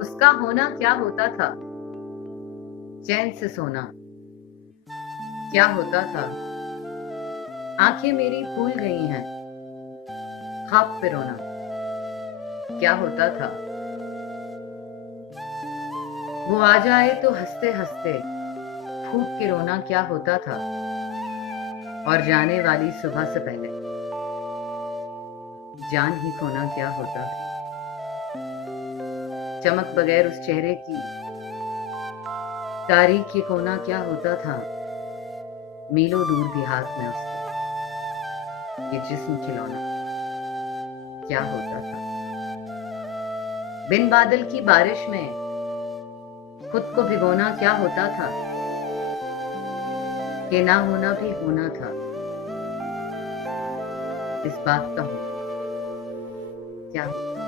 उसका होना क्या होता था, चैन से सोना क्या होता था। आंखें मेरी फूल गई हैं, ख्वाब पे रोना क्या होता था। वो आ जाए तो हंसते हंसते फूट के रोना क्या होता था। और जाने वाली सुबह से पहले जान ही खोना क्या होता था। चमक बगैर उस चेहरे की तारीख ये कोना क्या होता था। मीलों दूर देहात में उसके ये जिस्म खिलौना क्या होता था। बिन बादल की बारिश में खुद को भिगोना क्या होता था। कि ना होना भी होना था, इस बात का होना क्या होता था।